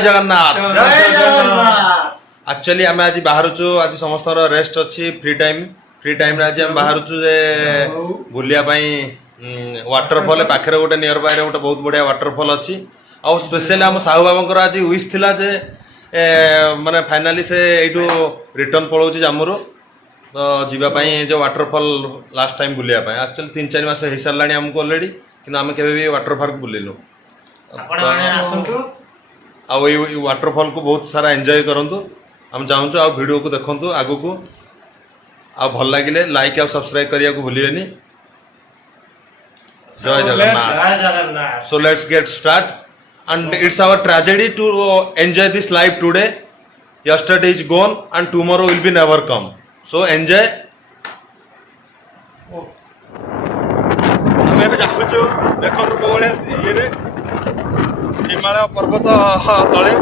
जय जगन्नाथ। जय जगन्नाथ। एक्चुअली आम आज बाहर आज समस्त रेस्ट अच्छी फ्री टाइम आज आम बाहर बुलिया वाटरफॉल पाखे गोटे नियर बाय गोटे बहुत बढ़िया वाटरफॉल अच्छी आउ स्पेशली आम साहू बाबा आज विश थिला जे माने फाइनाली से यू रिटर्न पलाऊँ जामुर तो जीवाई जो वाटरफॉल लास्ट टाइम बुलिया एक्चुअली 3-4 मास हो सारे आमको अलरेडी कि आम के वाटरफॉल बुलेलु आउ वाटरफॉल को बहुत सारा एंजॉय करूँ आम चाहूँ आ वीडियो को देखु आगु को आ भल लगे लाइक आ सब्सक्राइब करने को भूलिएनि। जय Jagannath. So let's get start and it's our tragedy to enjoy this life today. Yesterday is gone and tomorrow will be never come. So enjoy. ଆମେ ଏବେ ଯାଉଛୁ ଦେଖନ୍ତୁ କୋଉଭଳିଆ ଇଏରେ ହିମାଳୟ ପର୍ବତ ତଳେ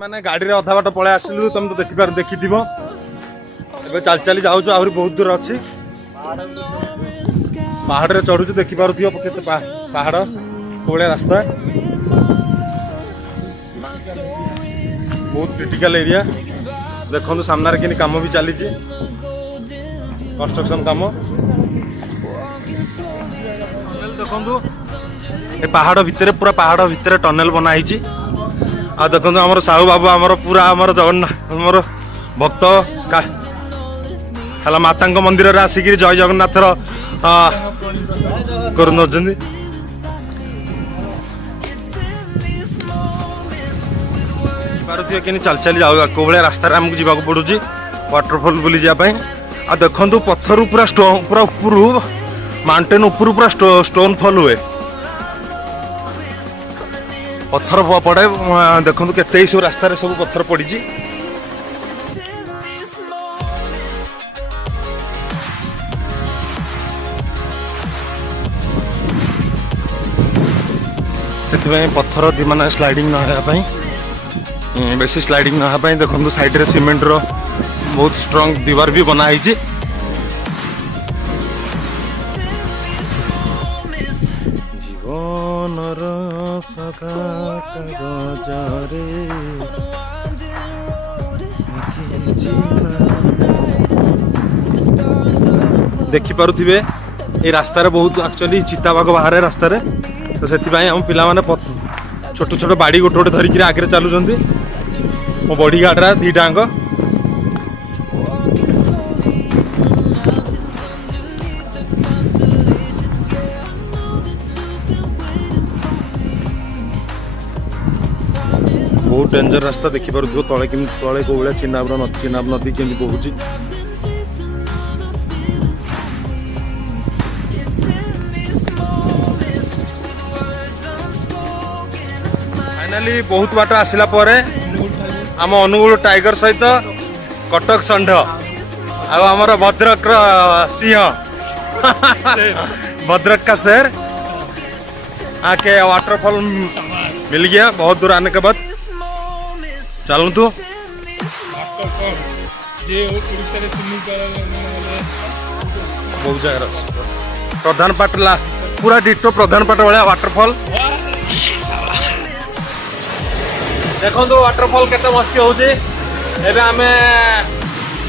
मैंने गाड़ी रे अधा बाट पळे आसिलु तुम तो देखि एबे चल चली जाऊ आहरी बहुत दूर अच्छी पहाड़ रे चढ़ू देखि पारुथियो केते पहाड़ कोळे रास्ता बहुत क्रिटिकल एरिया देखो सामने कि काम भी चली कंस्ट्रक्शन काम देखो ए पहाड़ भितर पूरा पहाड़ भितर टनेल बनाई आ देखो आमर साहू बाबू आमर पूरा आमर जगन्नाथ आमर भक्त है माता मंदिर रे आसिक जय जगन्नाथ कर चल चली जाओ कौ भाया रास्तार आमको जावाक पड़ू वाटरफॉल बुली जावाई आ देखु पत्थर पूरा पूरा ऊपर माउंटेन ऊपर पूरा स्टोन फॉल हुए पत्थर पड़े देखो केते सब रास्ता सब पत्थर पड़ी से पत्थर माने स्लाइडिंग ना बेसी स्लाइडिंग ना देखो साइड रे सीमेंट रो बहुत स्ट्रांग दीवार भी बनाई जीवन देखि पारुथिबे ए रास्ता रे बहुत एक्चुअली चिताबाघ बाहर रास्ता रे तो से आम पिला माने छोट छोट बाड़ी गोटे गोटे धरिक आगे चलुंट मो बॉडी गार्ड दीटाक बहुत डेंजर रास्ता देखि पारुथिबो तळे कि तळे को भलिया चिनाब नदी केमि बहुची फाइनाली बहुत बाट आसिला परे आम अनुगुल टाइगर सहित कटक षंढ आमर भद्रक सिंह भद्रक का शेर आके वाटरफॉल मिल गया बहुत दूर आने के बाद चलू तू बहुत जगह प्रधान पाटला पूरा डिटो प्रधान पाट भाया वाटरफॉल देखो वाटरफॉल केते मस्ती होउची एबे आमे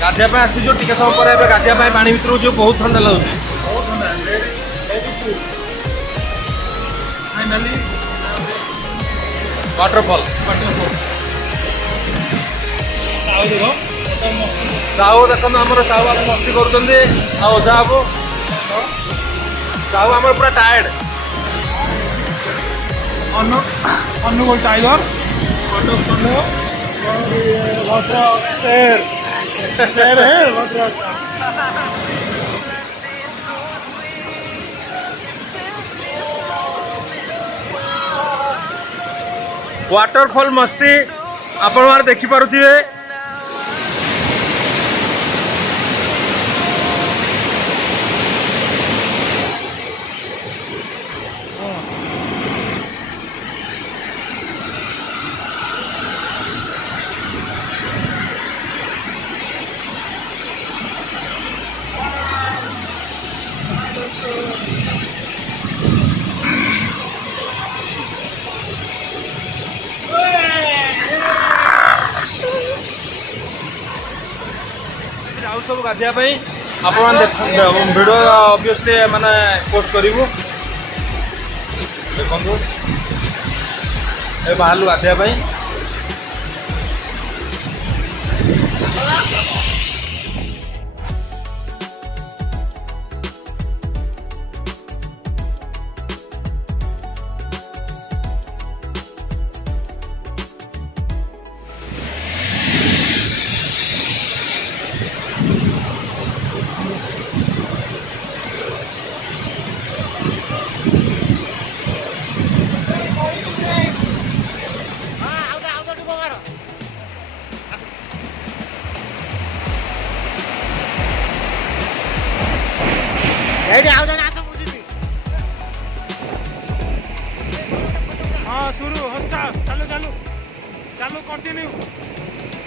गाधिया पे आसी जो टिके समय पर एबे गाधिया पे पानी भीतर जो बहुत ठंडा लागुची फाइनली वाटरफॉल साहू देखो आम साहू आम मस्ती कर ओझा बाबू साहू आम पूरा टायर्ड अनुगोल टाइगर शेर शेर है वाटरफॉल मस्ती आपण मार देखि पारुथिबे सब गाधिया आपण भिडियो ऑब्वियसली माने पोस्ट करूँ देखो ये बाहर गाधिया हाँ शुरू होता चालू चालू चालू कंटिन्यू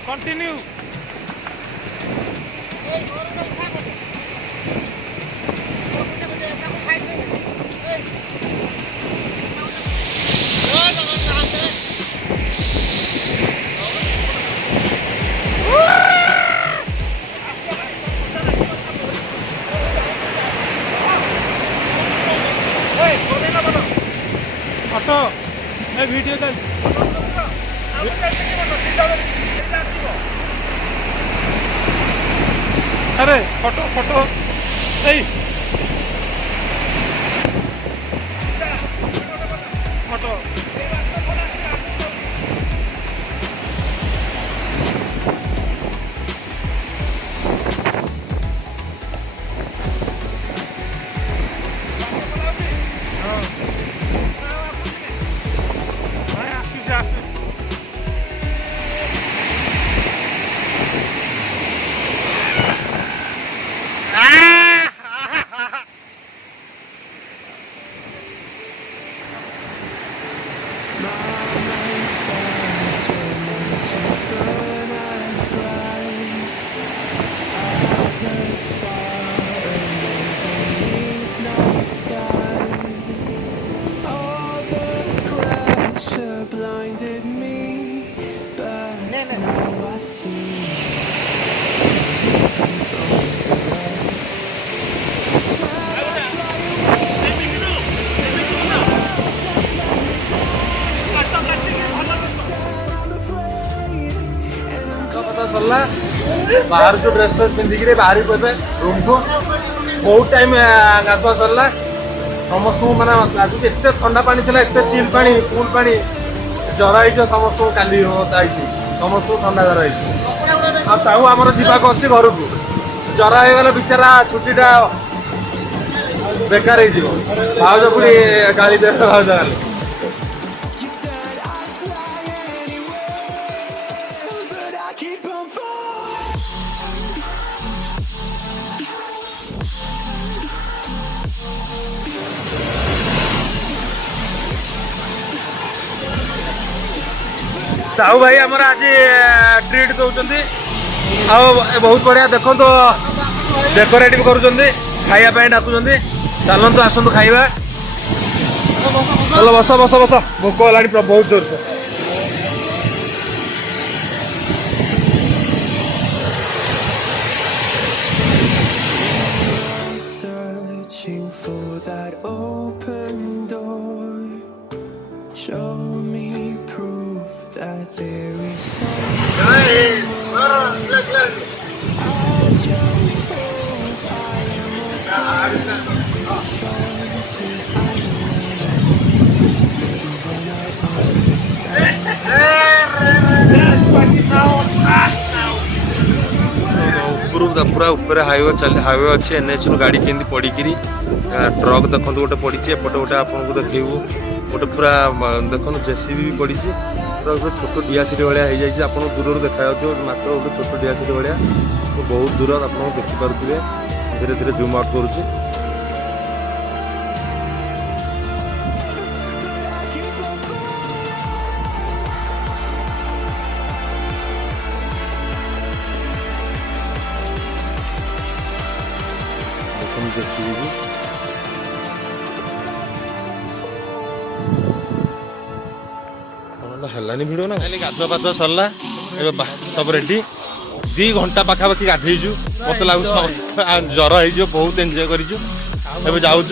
कंटिन्यू फोटो मैं वीडियो कर अरे photo photo photo blinded me, but now I see different from the rest. Said I'd fly away, said fly me down. Instead I'm afraid, and I'm पता चलला बाहर जो ड्रेस फ्रेस पिंधिक बाहर पे room को बहुत टाइम गाधुआ सरला समस्त मैंने आज एत ठंडा पानी था एत चिल पानी कूल पानी जर आई समस्त काली समस्त ठंडा जर आई आमर जावाक अच्छे घर को जर हो बिचारा छुट्टीटा बेकार हो भाज पुणी गाड़ी दे भाज गाली She said I'd fly anywhere, but I keep on falling. Sahu भाई आमर आज ट्रीट दौरान बहुत बढ़िया देखो तो डेकोरेट भी खायापी डाकुंट चलतु आसतु खाइबा चलो बस बस बस भोक है बहुत जोर से Searching open door. Show me proof that there is something. I just hope I am okay with the choices I made. Even I understand. पूरा ऊपर हाईवे अच्छे एनएच रु गाड़ी केमती पड़ीकि ट्रक देखो गोटे पड़ी एपटे गोटे आपको देखू गोटे पूरा देखो जेसीबी भी पड़ी पूरा गोटे छोट डिआसीडी भाया हो जाए आप दूर देखा मात्र गोटे छोट डिआसीडी भाया बहुत दूर आप देखिपे धीरे धीरे जूम आउट करुच्ची हेलानी भिड़ ना गाधुआ पाधुआ सरला सब रेडी 2 घंटा पाखापाखि गाधेजु मत लगुच ज्वर हो बहुत एंजॉय करूँ जाऊँ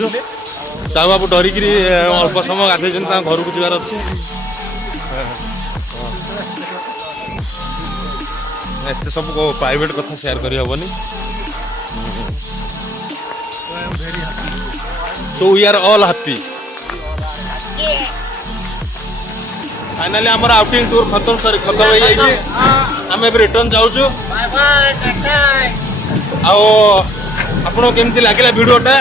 चाऊ बाबू डरिक अल्प समय गाधे घर को जबार अच्छे एत सब प्राइवेट कथा शेयर कर हेनी so we are all happy finally आमर आउटिंग टूर खत्म हो जाइए आम रिटर्न जाऊँ आपको केमती लगे वीडियोटा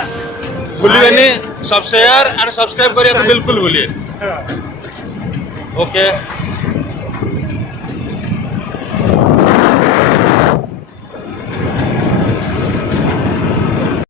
भूलिए सब शेयर एंड सब्सक्राइब करने बिल्कुल भूलिए ओके